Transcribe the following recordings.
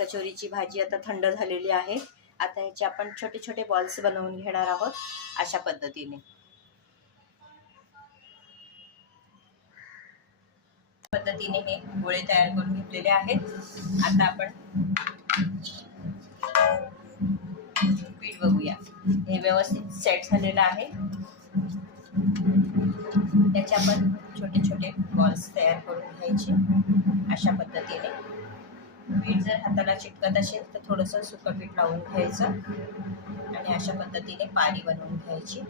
कचोरीची भाजी आता थंड झालेली आहे। आता ह्याचे आपण छोटे छोटे बॉल्स बनवून घेणार आहोत अशा पद्धतीने। हे गोळे तयार करून घेतलेले आहेत। आता आपण पीठ बघूया, हे व्यवस्थित सेट झालेलं आहे। त्याचे आपण छोटे छोटे बॉल्स तयार करून घ्यायचे अशा पद्धतीने। पीठ जर हाताला चिटकत असेल तर थोडंसं सुकं पीठ लावून घ्यायचं आणि अशा पद्धतीने पारी बनवून घ्यायची।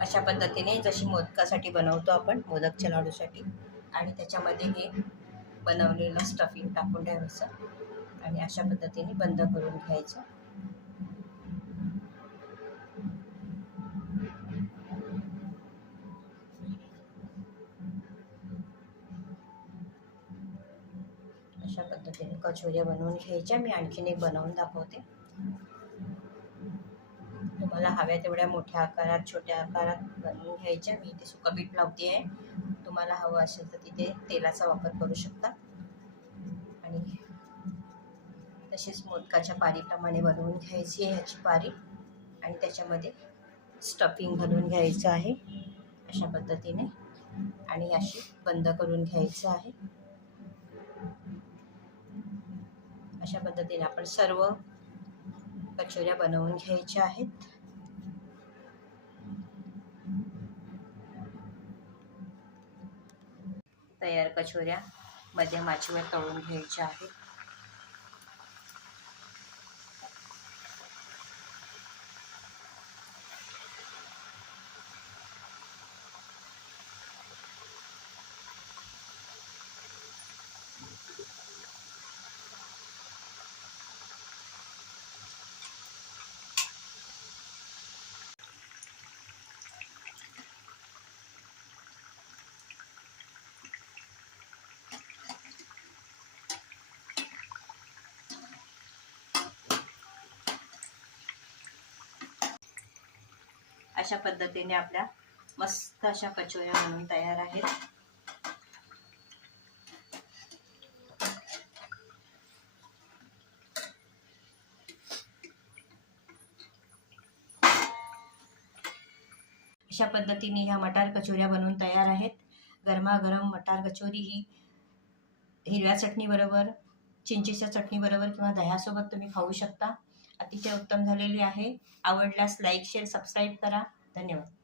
अशा पद्धतीने जशी मोदकासाठी बनवतो आपण, मोदकच्या लाडूसाठी, आणि त्याच्यामध्ये हे बनवलेलं स्टफिंग टाकून द्यायचं आणि अशा पद्धतीने बंद करून घ्यायचं। अशा पद्धतीने कचोऱ्या बनवून घ्यायच्या। मी आणखीन एक बनवून दाखवते। तुम्हाला हव्या तेवढ्या मोठ्या आकारात, छोट्या आकारात बनवून घ्यायच्या। मी इथे सुकं पीठ लावते आहे, तुम्हाला हवं असेल तर तिथे तेलाचा वापर करू शकता। आणि तशीच मोदकाच्या पारीप्रमाणे बनवून घ्यायची आहे ह्याची पारी, आणि त्याच्यामध्ये स्टफिंग घालून घ्यायचं आहे अशा पद्धतीने, आणि अशी बंद करून घ्यायचं आहे। अशा पद्धतीने आपण सर्व कचोऱ्या बनवून घ्यायच्या आहेत। तयार कचोऱ्या मध्यम आचेवर तळून घ्यायच्या आहेत। अशा पद्धतीने आपल्या मस्त अशा कचोऱ्या बनवून तयार आहेत। अशा पद्धतीने ह्या मटार कचोऱ्या बनवून तयार आहेत। गरमागरम मटार कचोरी ही हिरव्या चटणी बरोबर, चिंचेच्या चटणी बरोबर किंवा दह्यासोबत तुम्ही खाऊ शकता। अतिशय उत्तम झालेली आहे। आवडल्यास लाईक, शेअर, सबस्क्राईब करा। धन्यवाद।